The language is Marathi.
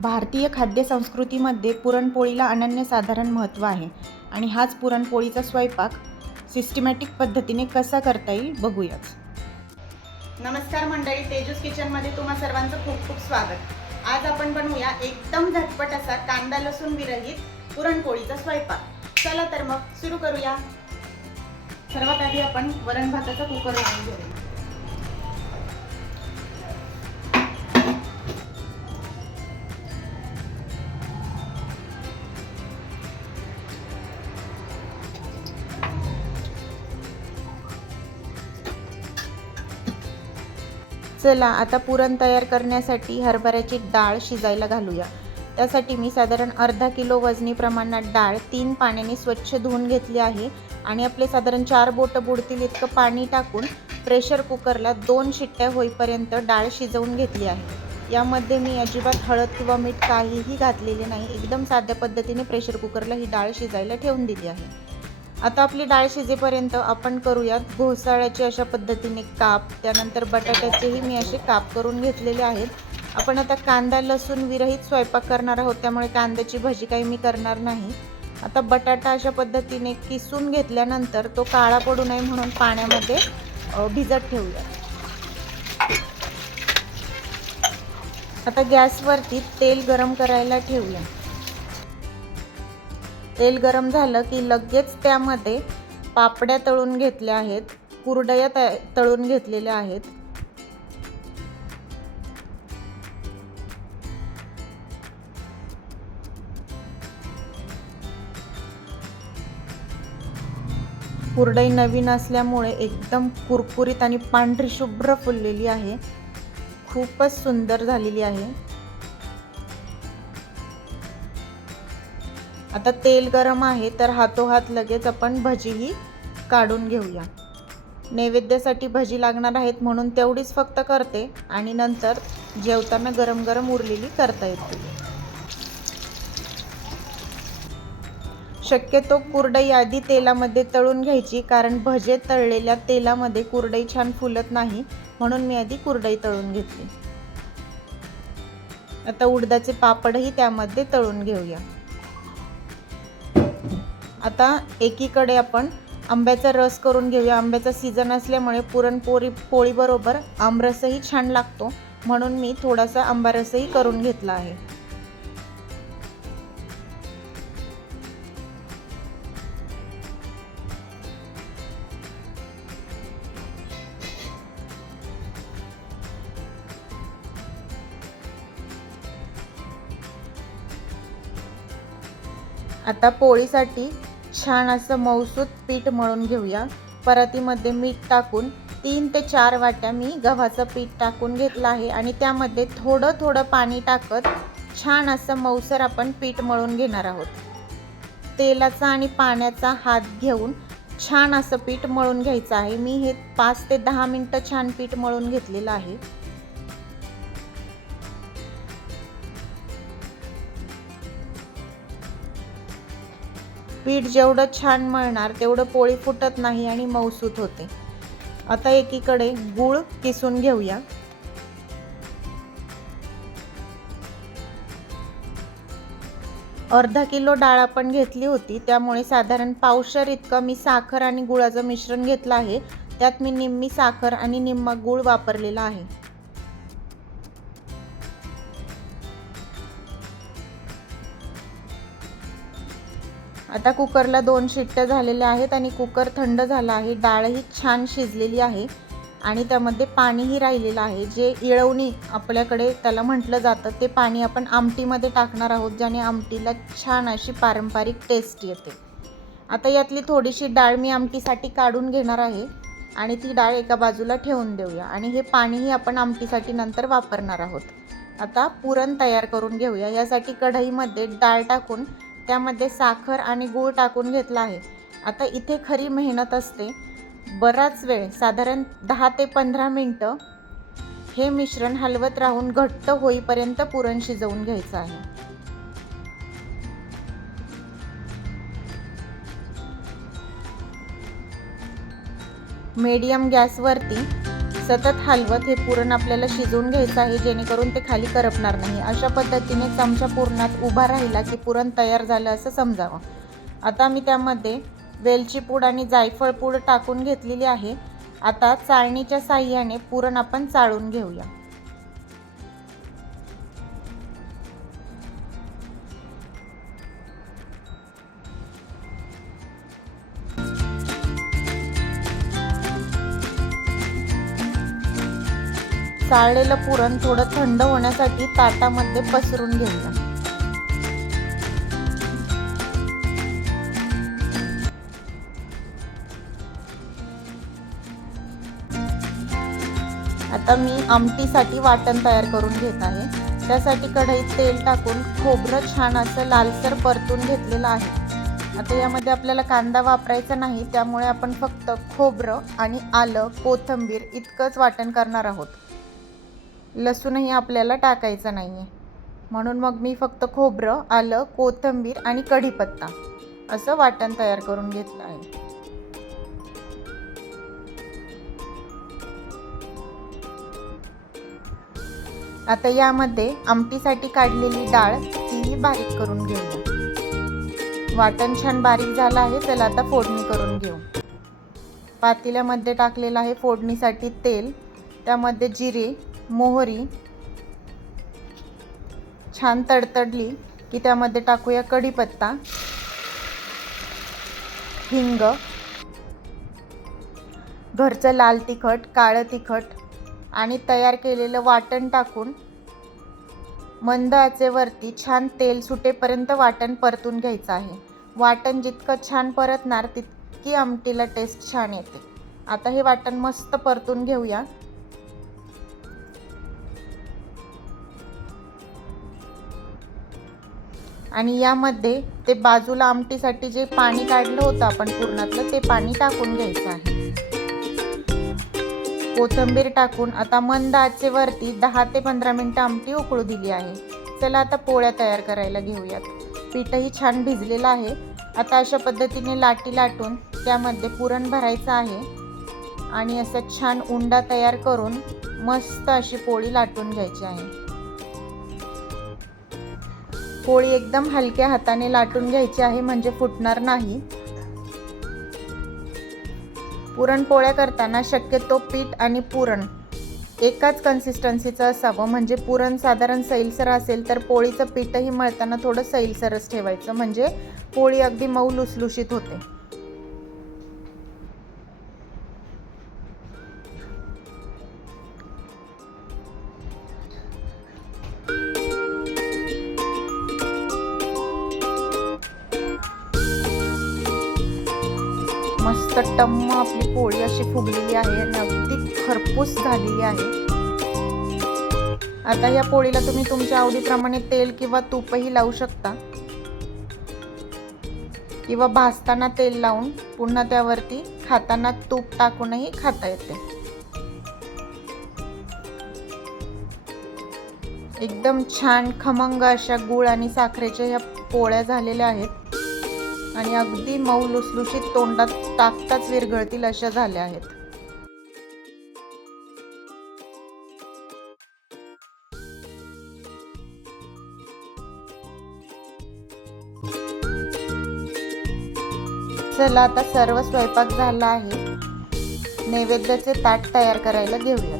भारतीय खाद्य संस्कृतीमध्ये पुरणपोळीला अनन्यसाधारण महत्त्व आहे आणि हाच पुरणपोळीचा स्वयंपाक सिस्टमॅटिक पद्धतीने कसा करता येईल बघूयाच. नमस्कार मंडळी, तेजस किचनमध्ये तुम्हा सर्वांचं खूप खूप स्वागत. आज आपण बनवूया एकदम झटपट असा कांदा लसूण विरहित पुरणपोळीचा स्वयंपाक. चला तर मग सुरू करूया. सर्वात आधी आपण वरण भाताचा कुकर लावून घेऊया. चला आता पुरण तयार करण्यासाठी हरभऱ्याची डाळ शिजायला घालूया. त्यासाठी मी साधारण अर्धा किलो वजनी प्रमाणात डाळ 3 पाण्याने स्वच्छ धुवून घेतली आहे आणि आपले साधारण 4 बोटं बुडतील इतकं पाणी टाकून प्रेशर कुकरला 2 शिट्ट्या होईपर्यंत डाळ शिजवून घेतली आहे. यामध्ये मी अजिबात हळद किंवा मीठ काहीही घातलेले नाही. एकदम साध्या पद्धतीने प्रेशर कुकरला ही डाळ शिजायला ठेवून दिली आहे. आता आपली डाळ शिजेपर्यंत आपण करूयात घोसाळ्याचे अशा पद्धतीने काप. त्यानंतर बटाट्याचेही मी असे काप करून घेतलेले आहेत. आपण आता कांदा लसूण विरहित स्वयंपाक करणार आहोत, त्यामुळे कांद्याची भजी काही मी करणार नाही. आता बटाटा अशा पद्धतीने किसून घेतल्यानंतर तो काळा पडू नये म्हणून पाण्यामध्ये भिजत ठेवूया. आता गॅसवरती तेल गरम करायला ठेवूया. तेल गरम झालं की लगेच त्यामध्ये पापड्या तळून घेतल्या आहेत, कुरडया तळून घेतलेल्या आहेत. कुरडई नवीन असल्यामुळे एकदम कुरकुरीत आणि पांढरी शुभ्र फुललेली आहे. खूपच सुंदर झालेली आहे. आता तेल गरम आहे तर हातोहात लगेच आपण भजीही काढून घेऊया. नैवेद्यासाठी भजी लागणार आहेत म्हणून तेवढीच फक्त करते आणि नंतर जेवताना गरम गरम उरलेली करता येते. शक्यतो कुरडई आधी तेलामध्ये तळून घ्यायची, कारण भजे तळलेल्या तेलामध्ये कुरडई छान फुलत नाही, म्हणून मी आधी कुरडई तळून घेतली. आता उडदाचे पापडही त्यामध्ये तळून घेऊया. आता एकीकडे आपण आंब्याचा रस करून घेऊया. आंब्याचा सीझन असल्यामुळे पुरणपोळी बरोबर आमरसही छान लागतो, म्हणून मी थोडासा आंबा रसही करून घेतला आहे. आता पोळीसाठी छान असं मऊसूत पीठ मळून घेऊया. परातीमध्ये मीठ टाकून 3 ते 4 वाट्या मी गव्हाचं पीठ टाकून घेतलं आहे आणि त्यामध्ये थोडं थोडं पाणी टाकत छान असं मऊसर आपण पीठ मळून घेणार आहोत. तेलाचा आणि पाण्याचा हात घेऊन छान असं पीठ मळून घ्यायचं आहे. मी हे 5 ते 10 मिनटं छान पीठ मळून घेतलेलं आहे. पीठ जेवढं छान मळणार तेवढं पोळी फुटत नाही आणि मऊसूत होते. आता एकीकडे गूळ किसून घेऊया. अर्धा किलो डाळ आपण घेतली होती, त्यामुळे साधारण पावशेर इतकं मी साखर आणि गुळाचं मिश्रण घेतलं आहे. त्यात मी निम्मी साखर आणि निम्मा गूळ वापरलेला आहे. आता कुकरला 2 शिट्ट्या झालेल्या आहेत आणि कुकर थंड झाला आहे. डाळही छान शिजलेली आहे आणि त्यामध्ये पाणीही राहिलेलं आहे. जे इळवणी आपल्याकडे त्याला म्हटलं जातं, ते पाणी आपण आमटीमध्ये टाकणार आहोत, ज्याने आमटीला छान अशी पारंपरिक टेस्ट येते. आता यातली थोडीशी डाळ मी आमटीसाठी काढून घेणार आहे आणि ती डाळ एका बाजूला ठेवून देऊया आणि हे पाणीही आपण आमटीसाठी नंतर वापरणार आहोत. आता पुरण तयार करून घेऊया. यासाठी कढईमध्ये डाळ टाकून त्यामध्ये साखर आणि गूळ टाकून घेतला आहे. आता इथे खरी मेहनत असते. बराच वेळ साधारण 10 ते 15 मिनटं हे मिश्रण हलवत राहून घट्ट होईपर्यंत पुरण शिजवून घ्यायचं आहे. मीडियम गॅसवरती सतत हलवत हे पुरण आपल्याला शिजवून घ्यायचं आहे, जेणेकरून ते खाली करपणार नाही. अशा पद्धतीने चमचा पुरणात उभा राहिला की पुरण तयार झालं असं समजावं. आता मी त्यामध्ये वेलची पूड आणि जायफळ पूड टाकून घेतलेली आहे. आता चाळणीच्या साहाय्याने पुरण आपण चाळून घेऊया. चाळलेलं पुरण थोडं थंड होण्यासाठी ताटामध्ये पसरून घेऊया. आता मी आमटीसाठी वाटण तयार करून घेत आहे. त्यासाठी कढईत तेल टाकून खोबरं छान असं लालसर परतून घेतलेलं आहे. आता यामध्ये आपल्याला कांदा वापरायचा नाही, त्यामुळे आपण फक्त खोबरं आणि आलं, कोथिंबीर इतकंच वाटण करणार आहोत. लसूणही आपल्याला टाकायचं नाही आहे, म्हणून मग मी फक्त खोबरं, आलं, कोथिंबीर आणि कढीपत्ता असं वाटण तयार करून घेतलं आहे. आता यामध्ये आमटीसाठी काढलेली डाळ ती बारीक करून घेऊया. वाटण छान बारीक झालं आहे. चला आता फोडणी करून घेऊ. पातेल्यामध्ये टाकलेलं आहे फोडणीसाठी तेल. त्यामध्ये जिरे, मोहरी छान तडतडली की त्यामध्ये टाकूया कढीपत्ता, हिंग, घरचं लाल तिखट, काळं तिखट आणि तयार केलेलं वाटण टाकून मंद आचेवरती छान तेल सुटेपर्यंत वाटण परतून घ्यायचं आहे. वाटण जितकं छान परतणार तितकी आमटीला टेस्ट छान येते. आता हे वाटण मस्त परतून घेऊया. आणि यामध्ये ते बाजूला आमटीसाठी जे पाणी काढलं होतं आपण पुरणातलं, ते पाणी टाकून घ्यायचं आहे. कोथिंबीर टाकून आता मंद आचेवरती 10 ते 15 मिनिटं आमटी उकळू दिली आहे. चला आता पोळ्या तयार करायला घेऊयात. पीठही छान भिजलेलं आहे. आता अशा पद्धतीने लाटी लाटून त्यामध्ये पुरण भरायचं आहे आणि असं छान उंडा तयार करून मस्त अशी पोळी लाटून घ्यायची आहे. पोळी एकदम हलक्या हाताने लाटून घ्यायची आहे, म्हणजे फुटणार नाही. पुरणपोळ्या करताना शक्यतो पीठ आणि पुरण एकाच कन्सिस्टन्सीचं असावं, म्हणजे पुरण साधारण सैलसर असेल तर पोळीचं पीठही मळताना थोडं सैलसरच ठेवायचं, म्हणजे पोळी अगदी मऊ लुसलुशीत होते. मस्त टम्म आपली पोळी अशी फुगलेली आहे आणि अगदी खरपूस झालेली आहे. आता या पोळीला तुम्ही तुमच्या आवडीप्रमाणे तेल किंवा तूपही लावू शकता, किंवा भाजताना तेल लावून पुन्हा त्यावरती खाताना तूप टाकूनही खाता येते. एकदम छान खमंग अशा गूळ आणि साखरेच्या ह्या पोळ्या झालेल्या आहेत आणि अगदी मऊ लुसलुशीत, तोंडात टाकताच विरघळतील अशा झाल्या आहेत. चला आता सर्व स्वयंपाक झाला आहे. नैवेद्याचे ताट तयार करायला घेऊया.